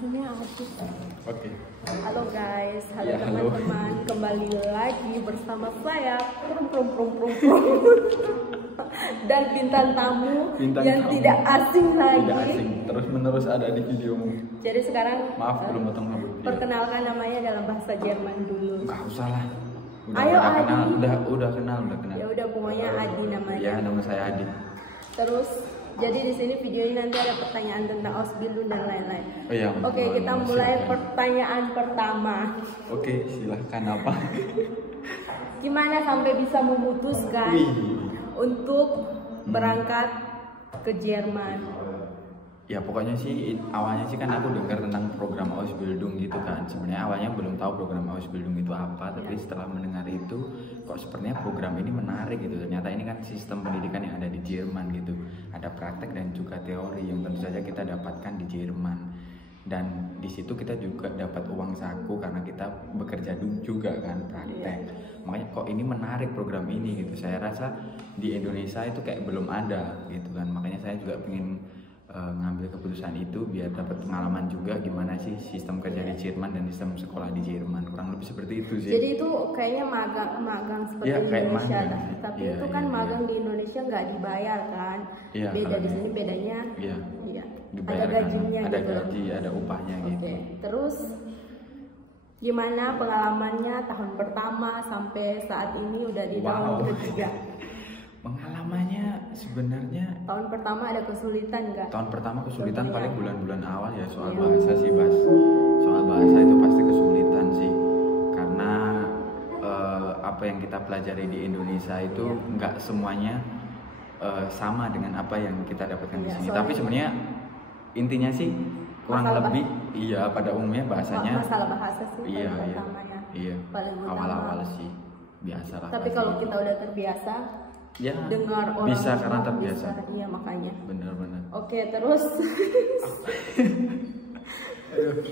Maksudnya aku. Oke. Halo guys, halo Ya, halo. teman-teman, kembali lagi bersama saya prum. Dan bintang tamu Bintang yang tamu. tidak asing lagi. Tidak asing, terus menerus ada di videomu. Jadi sekarang Maaf belum potong rambut. perkenalkan namanya dalam bahasa Jerman dulu. Enggak usah lah. Ayo, udah Adi. kenal, udah kenal. Ya udah pokoknya Adi namanya. Ya, nama saya Adi. Terus jadi di sini video ini nanti ada pertanyaan tentang Ausbildung dan lain-lain. Oh iya. Oke, kita mulai pertanyaan pertama. Oke, silahkan apa? Gimana sampai bisa memutuskan untuk berangkat ke Jerman? Ya pokoknya sih awalnya sih kan aku dengar tentang program Ausbildung gitu kan. Sebenarnya awalnya belum tahu program Ausbildung itu apa, tapi setelah mendengar itu kok sepertinya program ini menarik gitu. Ternyata ini kan sistem pendidikan yang ada di Jerman gitu. Ada praktek dan juga teori yang tentu saja kita dapatkan di Jerman. Dan di situ kita juga dapat uang saku karena kita bekerja juga kan, praktek. Makanya kok ini menarik program ini gitu. Saya rasa di Indonesia itu kayak belum ada gitu kan. Makanya saya juga pengen ngambil keputusan itu biar dapat pengalaman juga gimana sih sistem kerja di Jerman dan sistem sekolah di Jerman, kurang lebih seperti itu sih. Jadi itu kayaknya magang seperti Ya, di kayak Indonesia, magang sih. tapi Iya, itu kan iya, magang di Indonesia nggak dibayar kan? Iya, Beda kalau di sini bedanya. Iya. Iya. Dibayar Ada gajinya ada gitu. gaji, ada upahnya gitu. Oke. Terus gimana pengalamannya tahun pertama sampai saat ini udah di tahun ketiga? Pengalamannya sebenarnya Tahun pertama ada kesulitan nggak? tahun pertama kesulitan paling bulan-bulan awal ya soal Iya. bahasa sih Bas. Soal bahasa itu pasti kesulitan sih karena apa yang kita pelajari di Indonesia itu nggak semuanya sama dengan apa yang kita dapatkan di Iya, sini. soalnya- Tapi sebenarnya intinya sih kurang Masalah lebih iya pada umumnya bahasanya Masalah bahasa sih iya paling iya utama ya. iya Paling utama. awal-awal sih biasa lah. Tapi pasti. kalau kita udah terbiasa ya dengar orang bisa karena ngomong, terbiasa. bisa. Iya makanya. Bener-bener. Oke, terus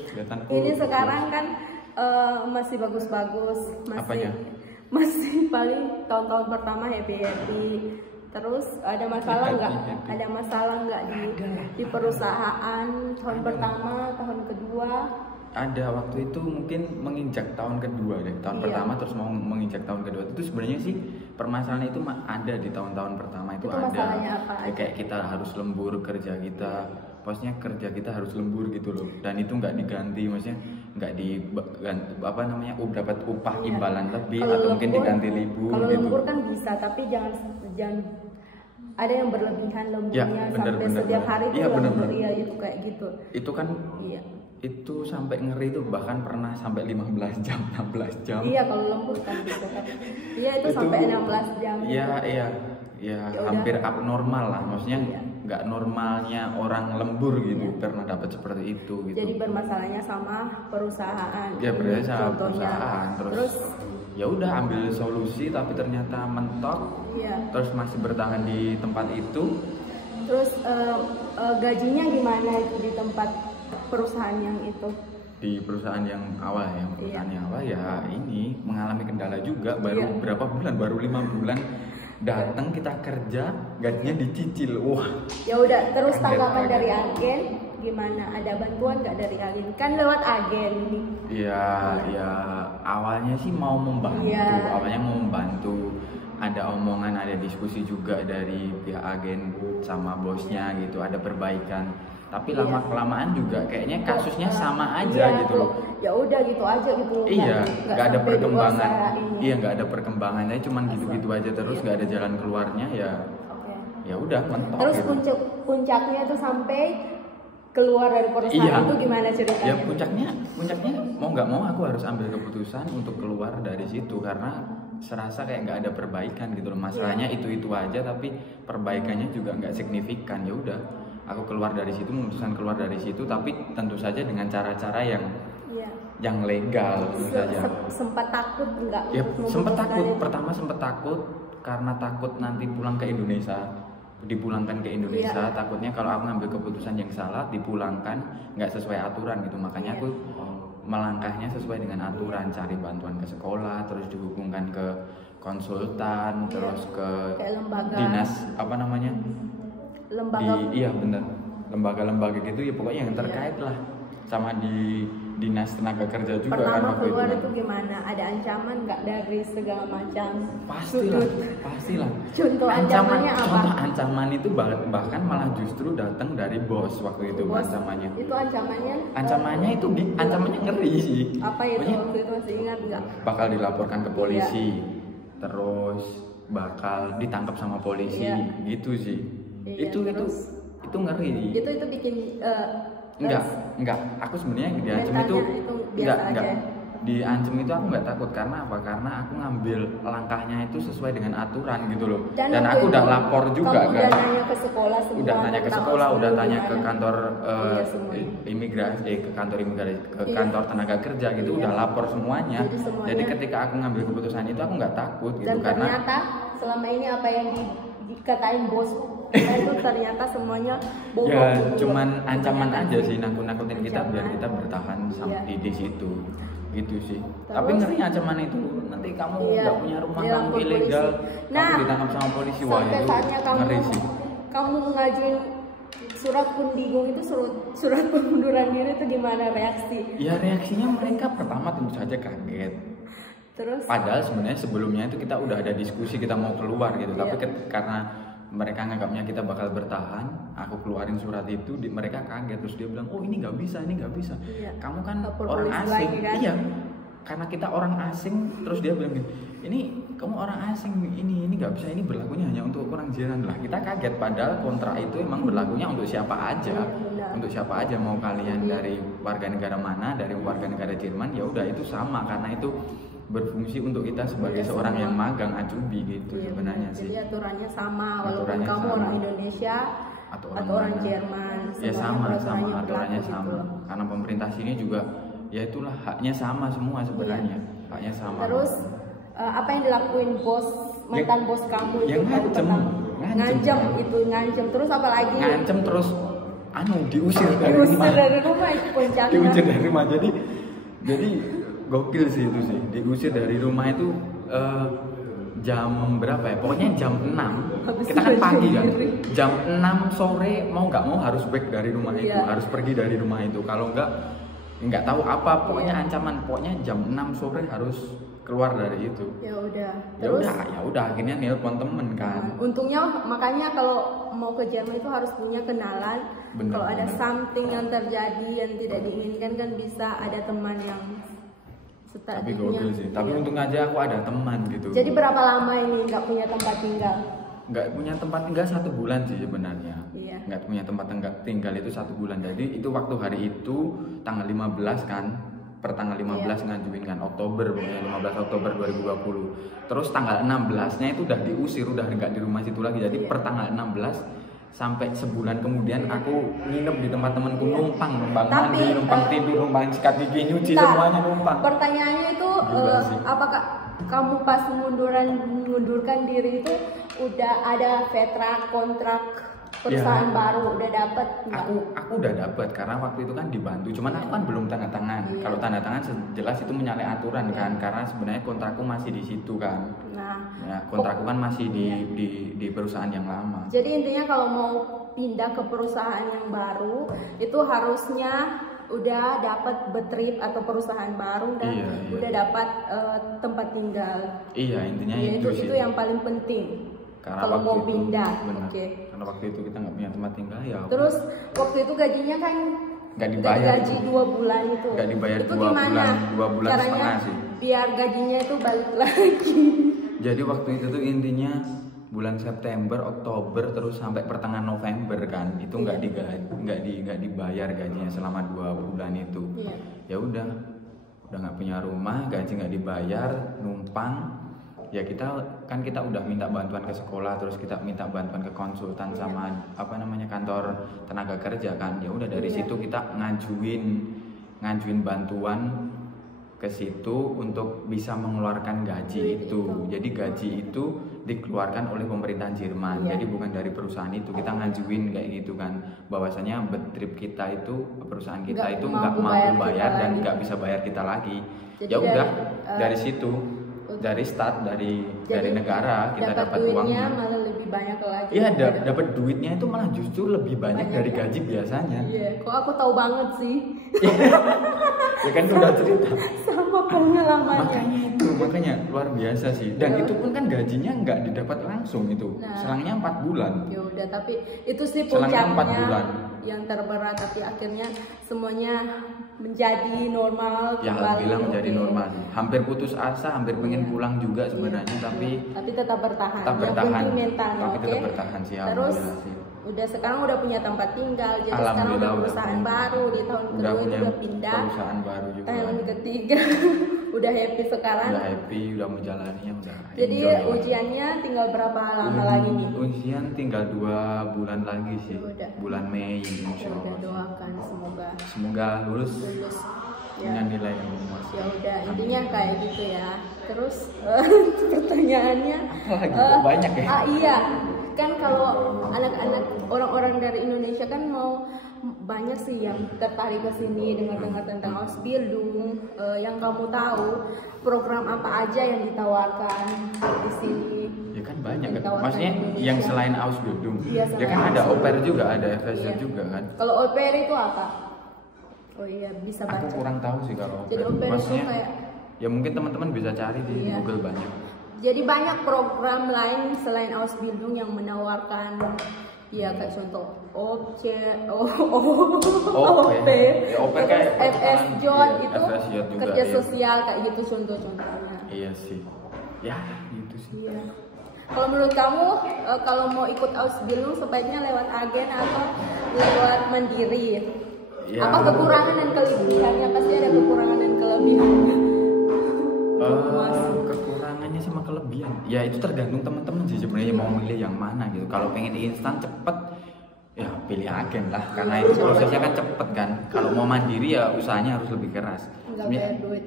Kelihatan ini cool. sekarang kan masih bagus-bagus, Apanya? masih paling tahun-tahun pertama happy. Terus ada masalah nggak? Happy. Ada masalah nggak di perusahaan tahun pertama, tahun kedua? Ada waktu itu mungkin menginjak tahun kedua deh. Tahun Iya. pertama terus mau menginjak tahun kedua itu sebenarnya sih permasalahan itu ada di tahun-tahun pertama itu ada. Masalahnya apa Ya, aja? kayak kita harus lembur kerja kita. Maksudnya kerja kita harus lembur gitu loh. Dan itu nggak diganti, maksudnya nggak apa namanya dapat upah Iya. imbalan lebih Kalau atau mungkin lembur- diganti libur Kalau gitu. lembur kan bisa, tapi jangan ada yang berlebihan lemburnya Ya, sampai bener, setiap bener. hari itu Iya, lembur, bener. iya itu kayak gitu. Itu kan Iya. itu sampai ngeri tuh bahkan pernah sampai 15 jam, 16 jam. Iya kalau lembur kan gitu kan. Iya itu sampai 16 jam. Iya, iya. Ya, Ya hampir udah. abnormal lah, maksudnya Iya. nggak normalnya orang lembur gitu, pernah dapat seperti itu gitu. Jadi bermasalahnya sama perusahaan. Ya berarti sama Contohnya. perusahaan, terus ya udah ambil solusi tapi ternyata mentok, Iya. terus masih bertahan di tempat itu. Terus gajinya gimana itu di tempat perusahaan yang itu? Di perusahaan yang awal ya, perusahaan yang awal ya ini mengalami kendala juga, baru Iya. berapa bulan, baru 5 bulan datang kita kerja, gajinya dicicil, wah. Ya udah, terus Kaget, tanggapan kaget. dari agen gimana? Ada bantuan nggak dari agen? Kan lewat agen ini. Ya awalnya sih mau membantu, Iya. awalnya mau membantu. Ada omongan, ada diskusi juga dari pihak agen sama bosnya gitu, ada perbaikan. Tapi Iya. lama kelamaan juga kayaknya kasusnya sama aja Iya, gitu loh. Ya udah gitu aja gitu. Iya, nggak ada sampai perkembangan. diusahain. Iya, nggak ada perkembangannya, cuman gitu-gitu aja terus, Iya. nggak ada jalan keluarnya ya. Oke. Ya udah mentok Terus gitu. puncaknya tuh sampai keluar dari perusahaan Iya. itu gimana ceritanya? Ya puncaknya mau nggak mau aku harus ambil keputusan untuk keluar dari situ karena serasa kayak nggak ada perbaikan gitu loh. Masalahnya itu aja tapi perbaikannya juga nggak signifikan. Ya udah, aku keluar dari situ, memutuskan keluar dari situ, tapi tentu saja dengan cara-cara Iya. yang legal tentu saja. Sempat takut nggak? Ya untuk sempat memutuskan takut, itu? pertama sempat takut karena takut nanti pulang ke Indonesia, dipulangkan ke Indonesia. Iya. Takutnya kalau aku ngambil keputusan yang salah, dipulangkan nggak sesuai aturan gitu. Makanya Iya. aku melangkahnya sesuai dengan aturan, cari bantuan ke sekolah, terus dihubungkan ke konsultan, terus ke Kayak lembaga. dinas apa namanya Lembaga. iya bener, lembaga-lembaga gitu ya pokoknya yang terkait lah. sama di dinas tenaga kerja juga kan Pertama waktu itu. keluar Kan. itu gimana? Ada ancaman nggak dari segala macam Pastilah, sudut? pastilah. Contoh ancamannya apa? Contoh ancaman itu bahkan malah justru datang dari bos waktu itu Bos, ancamannya. itu ancamannya? Ancamannya itu ancamannya ngeri sih. Apa itu Pokoknya waktu itu masih ingat nggak? bakal dilaporkan ke polisi, Iya. terus bakal ditangkap sama polisi, Iya. gitu sih. Iya, itu ngeri. Itu bikin Enggak. Aku sebenarnya diancam itu mentalnya itu biasa enggak. aja. Diancam itu aku nggak takut karena apa? Karena aku ngambil langkahnya itu sesuai dengan aturan gitu loh. Dan waktu aku udah itu lapor juga kamu kan. udah tanya ke sekolah semua. Udah tanya ke tentang sekolah, udah OSBL tanya ke gimana? kantor Iya, semua. imigrasi, ke kantor imigrasi, ke Iya. kantor tenaga kerja gitu, Iya. udah lapor semuanya. Jadi semuanya- Jadi ketika aku ngambil keputusan itu aku nggak takut gitu Dan karena ternyata selama ini apa yang dikatain bos itu ternyata semuanya bohong. ya gitu. cuman ancaman Ternyata aja sih nakut-nakutin kita biar ancaman. kita bertahan sampai Iya. di situ gitu sih. Terus? Tapi ngeri ancaman itu nanti kamu Iya, nggak punya rumah, kamu dilapor ilegal, polisi. Nah, kamu ditangkap sama polisi, wah sampai itu saatnya ngeri sih. kamu ngajuin surat kundigung itu surat pengunduran diri itu gimana reaksi? Ya reaksinya mereka pertama tentu saja kaget. Terus Padahal sebenarnya sebelumnya itu kita udah ada diskusi kita mau keluar gitu, Iya. tapi karena mereka nganggapnya kita bakal bertahan, aku keluarin surat itu, mereka kaget terus dia bilang, oh ini nggak bisa, Iya. kamu kan Lapor orang polisi asing, lagi, kan? iya, karena kita orang asing, terus dia bilang gini, ini kamu orang asing, ini nggak bisa, ini berlakunya hanya untuk orang jiran lah. Kita kaget padahal kontrak itu emang berlakunya untuk siapa aja, Benar. untuk siapa aja mau kalian Iya. dari warga negara mana, dari warga negara Jerman, ya udah itu sama karena itu berfungsi untuk kita sebagai Iya, seorang sama. yang magang acubi gitu Iya, sebenarnya jadi sih. aturannya sama walaupun Aturannya kamu sama. orang Indonesia Atau atau orang mana. Jerman. Ya semuanya sama peraturannya aturannya berlaku sama. gitu loh. Karena pemerintah sini juga ya itulah haknya sama semua sebenarnya. Haknya sama. Terus apa yang dilakuin mantan bos kamu yang itu ngancem. ngancem terus apa lagi? Ngancem terus diusir dari Diusir rumah. dari rumah itu puncaknya. Diusir dari rumah. Jadi gokil sih itu sih. Diusir dari rumah itu jam berapa ya? Pokoknya jam 6. Habis Kita kan baju pagi kan. diri. Jam 6 sore mau nggak mau harus back dari rumah itu, Iya. harus pergi dari rumah itu. Kalau nggak tahu apa, pokoknya Iya. ancaman, pokoknya jam 6 sore harus keluar dari itu. Ya udah. Ya udah akhirnya nelpon temen kan. Untungnya makanya kalau mau ke Jerman itu harus punya kenalan. Bener, Kalau ada bener. something yang terjadi yang tidak diinginkan kan bisa ada teman yang Tapi gokil sih. Tapi untung aja aku ada teman gitu. Jadi berapa lama ini nggak punya tempat tinggal? Nggak punya tempat tinggal 1 bulan sih sebenarnya. Iya. Nggak punya tempat tinggal itu 1 bulan. Jadi itu waktu hari itu tanggal 15 kan, per tanggal 15 ngajuin kan, Oktober, pokoknya 15 Oktober 2020. Terus tanggal 16-nya itu udah diusir, udah nggak di rumah situ lagi. Jadi per tanggal 16 sampai sebulan kemudian aku nginep di tempat temanku, numpang Tapi, mandi, numpang tidur, numpang sikat gigi, nyuci, Bentar, semuanya numpang. Pertanyaannya itu Gila sih. apakah kamu pas mengundurkan diri itu udah ada vetra kontrak perusahaan Ya. baru udah dapat nggak? Aku udah dapat karena waktu itu kan dibantu, cuman aku kan belum tanda tangan. Iya. Kalau tanda tangan jelas itu menyalahi aturan kan, karena sebenarnya kontrakku masih di situ kan. Nah, Ya, kontrakku kan masih Iya. di perusahaan yang lama. jadi intinya kalau mau pindah ke perusahaan yang baru itu harusnya udah dapat betrip atau perusahaan baru dan Iya. udah dapat tempat tinggal. Iya, intinya Ya, itu sih. itu yang paling penting. Karena kalau waktu mau itu- pindah, benar. oke. Karena waktu itu kita nggak punya tempat tinggal ya. Terus waktu itu gajinya kan Nggak dibayar. gaji 2 bulan itu. Nggak dibayar itu 2 gimana? bulan, 2 bulan Caranya setengah sih. biar gajinya itu balik lagi. Jadi waktu itu tuh intinya bulan September, Oktober, terus sampai pertengahan November kan, itu nggak dibayar gajinya selama 2 bulan itu. Iya. Ya udah nggak punya rumah, gaji nggak dibayar, numpang. Ya kita udah minta bantuan ke sekolah, terus kita minta bantuan ke konsultan sama kantor tenaga kerja kan. Ya udah dari Iya. situ kita ngajuin bantuan ke situ untuk bisa mengeluarkan gaji itu. Jadi gaji itu dikeluarkan oleh pemerintah Jerman. Iya. Jadi bukan dari perusahaan itu. Kita ngajuin kayak gitu kan. Bahwasanya betrip kita itu, perusahaan kita Nggak itu mampu nggak mampu bayar bayar kita dan lagi. nggak bisa bayar kita lagi. Jadi Ya udah dari, dari situ, dari start dari Jadi negara kita dapat duitnya uangnya. malah lebih lebih banyak lagi. Iya, dapat duitnya itu malah justru lebih banyak dari gaji biasanya. Iya, kok aku tahu banget sih. Ya kan udah cerita. Sama pengalamannya. Makanya luar biasa sih. Dan itu pun kan gajinya nggak didapat langsung itu. Selangnya 4 bulan. Ya udah, tapi itu sih Selangnya 4 puncaknya bulan. yang terberat, tapi akhirnya semuanya menjadi normal. Ya alhamdulillah menjadi normal. Hampir putus asa, hampir pengen pulang juga sebenarnya, tapi tetap bertahan. Tetap bertahan. Mentalnya, tapi tetap bertahan sih. Terus sekarang udah punya tempat tinggal, jadi sekarang udah perusahaan baru, di tahun kedua juga pindah. Perusahaan baru juga. Tahun ketiga udah happy sekarang. Udah happy, udah menjalaninya udah. Jadi ujiannya tinggal berapa lama lagi nih? Ujian tinggal 2 bulan lagi sih. Bulan Mei insya Allah. Doakan Semoga lulus. Dengan nilai yang memuas. Ya udah, intinya kayak gitu ya. Terus pertanyaannya banyak ya? Iya, kan kalau anak-anak orang-orang dari Indonesia kan mau banyak sih yang tertarik ke sini dengar-dengar tentang Ausbildung. Yang kamu tahu program apa aja yang ditawarkan di sini? Ya kan banyak kan. Maksudnya yang selain Ausbildung. Ya kan ada au pair juga, ada FSJ juga kan. Kalau au pair itu apa? Oh iya, bisa baca. Aku kurang tahu sih kalau au pair. Jadi au pair itu kayak, ya mungkin teman-teman bisa cari di Google banyak. Jadi banyak program lain selain Ausbildung yang menawarkan, ya kayak contoh au pair, kayak FSJ itu kerja sosial kayak gitu contoh-contohnya. Iya sih. Ya, gitu sih. Iya. Kalau menurut kamu, kalau mau ikut Ausbildung sebaiknya lewat agen atau lewat mandiri? Ya. Apa kekurangan dan kelebihannya? Pasti ada kekurangan dan kelebihannya. Kekurangannya sama kelebihan, ya itu tergantung teman-teman sih sebenarnya mau milih yang mana gitu. Kalau pengen instan cepet, ya pilih agen lah, karena itu prosesnya kan cepet kan. Kalau mau mandiri ya usahanya harus lebih keras. Nggak bayar duit.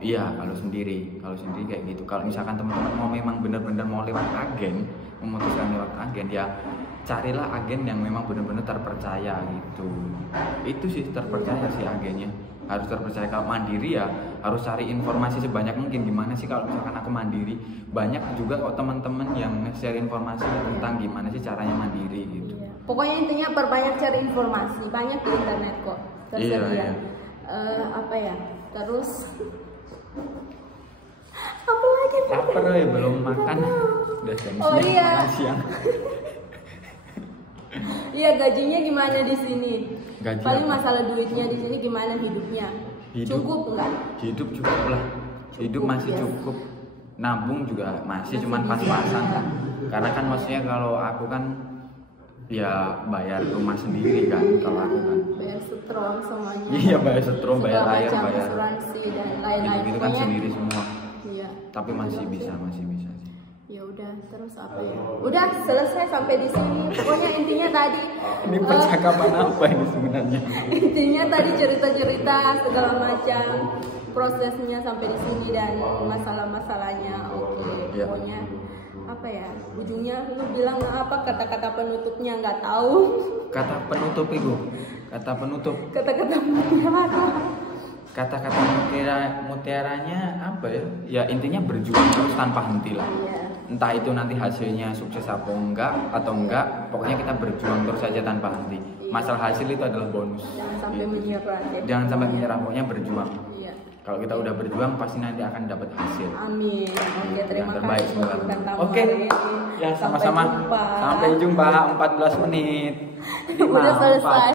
Iya, kalau sendiri kayak gitu. Kalau misalkan teman-teman mau memang benar-benar mau lewat agen, memutuskan lewat agen, ya carilah agen yang memang benar-benar terpercaya gitu. Itu sih terpercaya sih agennya, harus terpercaya. Kalau mandiri ya harus cari informasi sebanyak mungkin. Gimana sih kalau misalkan aku mandiri? Banyak juga kok teman-teman yang share informasi tentang gimana sih caranya mandiri gitu. Pokoknya intinya perbanyak cari informasi, banyak di internet kok tersedia. Iya. Apa ya? Terus apa lagi? Lapar ya, belum makan. Udah jam siang. Iya, gajinya gimana di sini? Gaji paling apa? Masalah duitnya di sini gimana hidupnya? Cukup enggak? Hidup cukup lah. Hidup masih cukup. Nabung juga masih cuman pas-pasan lah. Karena kan maksudnya kalau aku kan ya bayar rumah sendiri kan, kalau aku kan. Bayar setrom semuanya. Iya, bayar setrom, bayar air, bayar asuransi dan lain-lain. Gitu kan sendiri semua. Iya. Tapi masih bisa sih. Ya udah, terus apa ya? Udah selesai sampai di sini. Pokoknya intinya tadi. Ini percakapan apa ini sebenarnya? Intinya tadi cerita-cerita segala macam prosesnya sampai di sini dan masalah-masalahnya. Oke. Ya. Pokoknya apa ya? Ujungnya lu bilang apa? Kata-kata penutupnya nggak tahu. Kata penutup itu. Kata penutup. Kata-kata penutupnya apa? Kata-kata mutiaranya apa ya? Ya intinya berjuang terus tanpa henti lah. Iya. Entah itu nanti hasilnya sukses atau enggak, pokoknya kita berjuang terus saja tanpa henti. Masalah hasil itu adalah bonus. Jangan sampai menyerah. Jangan sampai menyerah, pokoknya berjuang. Iya. Kalau kita udah berjuang pasti nanti akan dapat hasil. Amin. Oke, terima kasih. Oke. Ya, sama-sama. Sampai jumpa 14 menit. Udah selesai.